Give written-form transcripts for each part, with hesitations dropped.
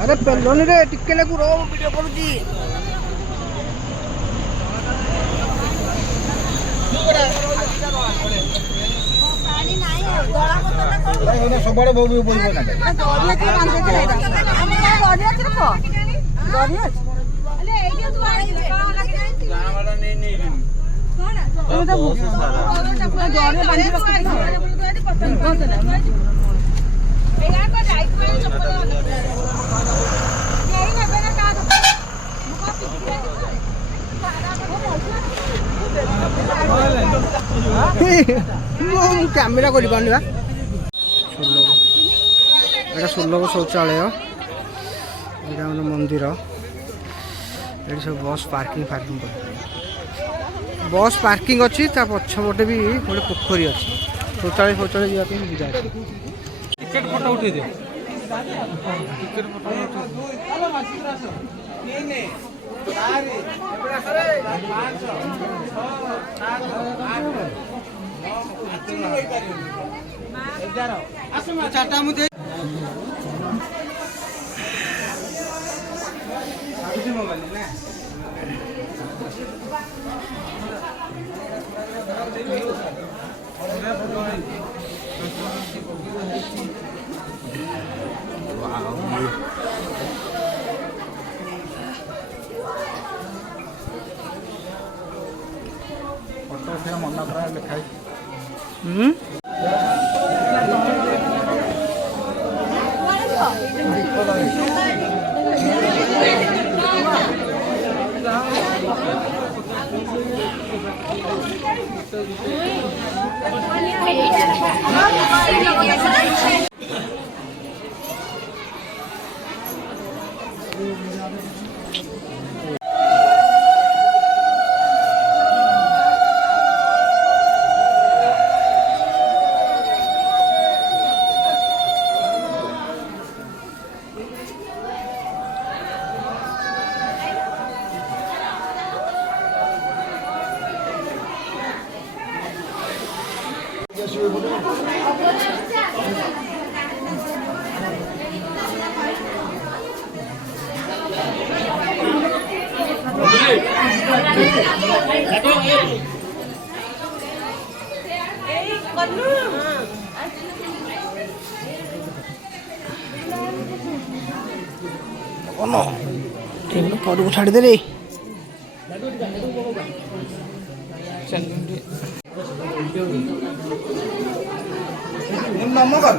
अरे पेलोनी रे टिके लगू रो वीडियो करूची सबड़े बहु भी बोल ना कैमेरा कर सुलभ शौचालय मंदिर ये सब बस पार्किंग बस पार्किंग अच्छी पछपटे भी गोटे पोखरी अच्छी शौचालय शौचालय जावाई सुविधा अच्छी टिकेट फोटो उठे दे टिकेट फोटो चार्टा मुझे मोबाइल ना फोटो उठे मना पूरा लिखाई करू छाड़ी दे नमो कर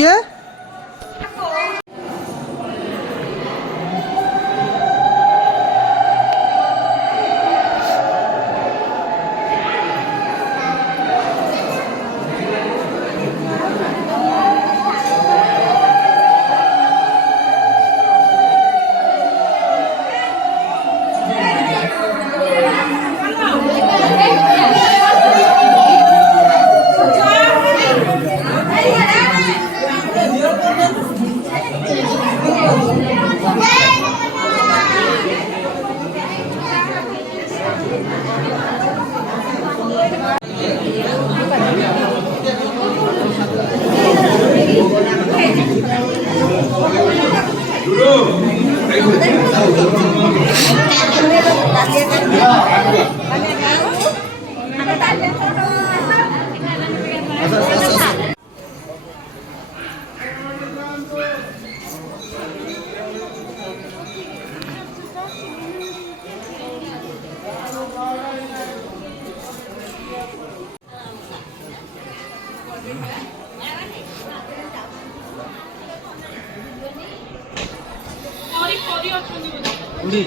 किए उड़ी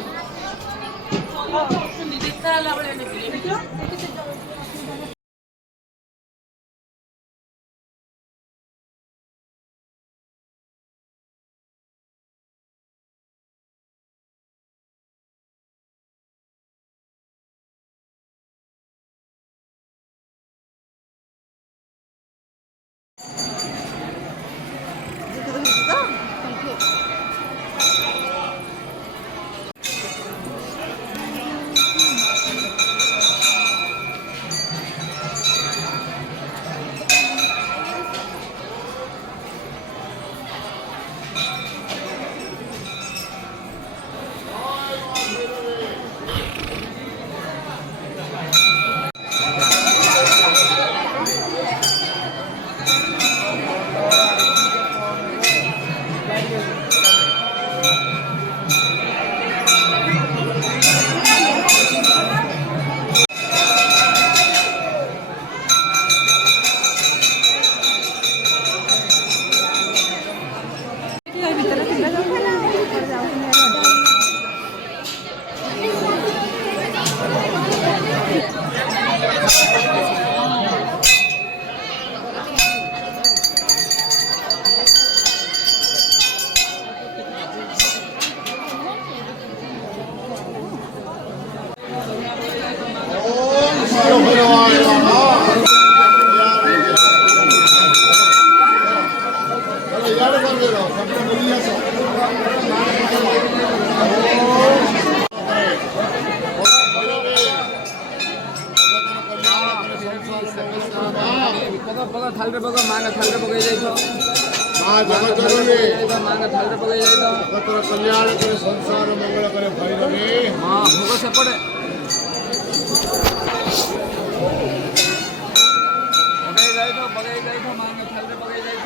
थाल पक मांग थाल पकई मांग थाल पकई कल्याण करे संसार मंगल करे भैरवी हाँ भोग सेपटे पकई जाई मांग थाल पकई जाई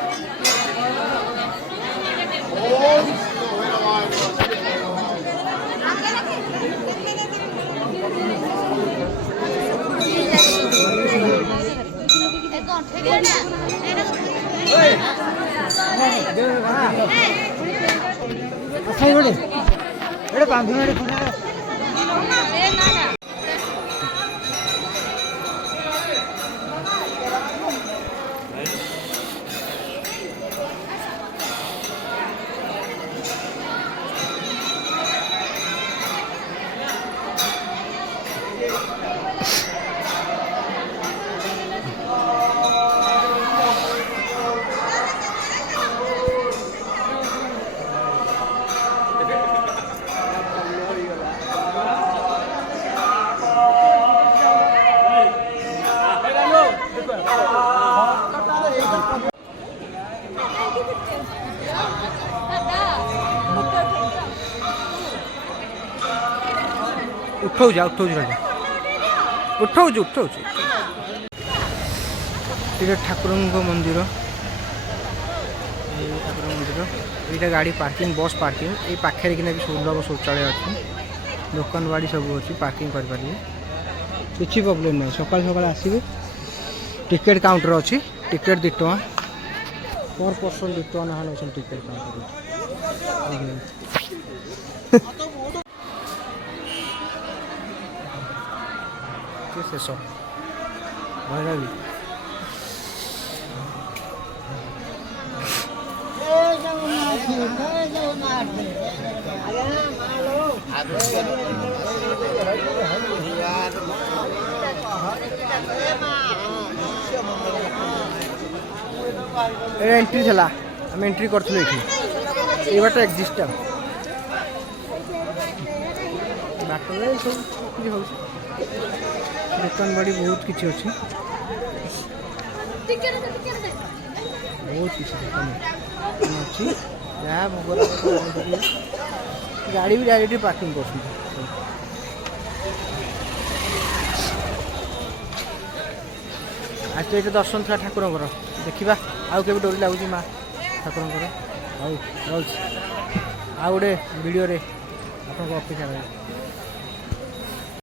उठाऊ राजा उठाऊ ये ठाकुर मंदिर ये गाड़ी पार्किंग बस पार्किंग ये पाखे कि सुलभ शौचालय अच्छी दुकान बाड़ी सब अच्छी पार्किंग करेंगे किसी प्रोब्लेम ना सकाल सकाल आसवे टिकेट काउंटर अच्छी टिकेट 2 टଙ୍କା पर पर्सन 2 टका ना नौसन टिकट काउंटर शेष भैरवी एंट्री थला आम एंट्री करूँ ये बाट एक्जिस्ट बाट सब किसी हो दुकान बाड़ी बहुत किसी अच्छी बहुत किसी दुकान अच्छी जहाँ भोग गाड़ी भी डायरेक्ट पार्किंग कर आज तो ये दर्शन था ठाकुर देखा आउ के डोरी लगुच माँ ठाकुर आउ रोज आउ गोटे वीडियो आपको अपेक्षा करें।